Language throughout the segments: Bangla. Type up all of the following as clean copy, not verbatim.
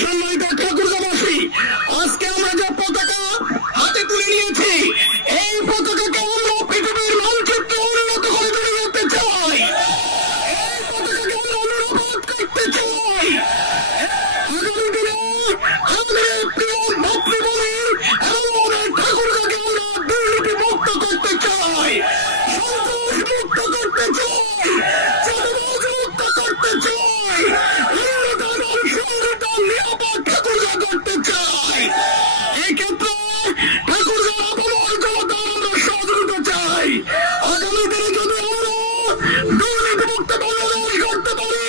সম্মানিত ঠাকুরগাঁওবাসী, আজকে আমরা যে পতাকা হাতে তুলে নিয়েছি, এই পতাকাকে অন্য পৃথিবীর মানচিত্রে উন্নত করে তুলে যেতে চাই। এই পতাকাকে আমরা অনুরোধ করতে চাই। আগামী দিনে আমাদের প্রিয় মাতৃভূমি এবং আমাদের ঠাকুরগাঁওকে আমরা দুর্নীতি মুক্ত করতে চাই, সন্ত্রাস মুক্ত করতে চাই, চাঁদাবাজ মুক্ত করতে চাই, উন্নত এবং সমৃদ্ধ নিরাপদ ঠাকুরগাঁও করতে চাই। এই ক্ষেত্রে ঠাকুরগাঁও আপামর জনতা আমরা সহযোগিতা চাই। আগামী দিনে যদি আমরা দুর্নীতি মুক্ত বাংলাদেশ করতে পারি,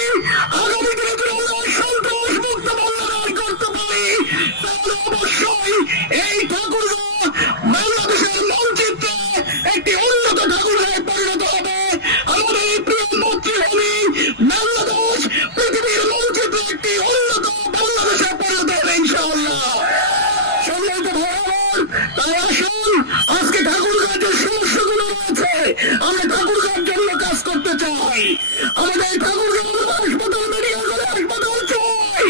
আগামী দিনে যদি আমরা সন্ত্রাস মুক্ত বাংলাদেশ করতে পারি, তাহলে অবশ্যই এই ঠাকুরগাঁও বাংলাদেশের মানচিত্রে একটি উন্নত ঠাকুরগাঁয়ে পরিণত হবে। আমাদের এই প্রিয় মাতৃভূমি বাংলাদেশ পৃথিবীর মানচিত্রে একটি উন্নত বাংলাদেশে পরিণত হবে ইনশাআল্লাহ। সম্মানিত ভাই আমার, তাই আসুন আজকে ঠাকুরগাঁওর যে সমস্যাগুলো রয়েছে, আমরা ঠাকুরগাঁওর জন্য কাজ করতে চাই। আমাদের ঠাকুরগাঁও হাসপাতাল, মেডিকেল কলেজ হাসপাতাল চাই।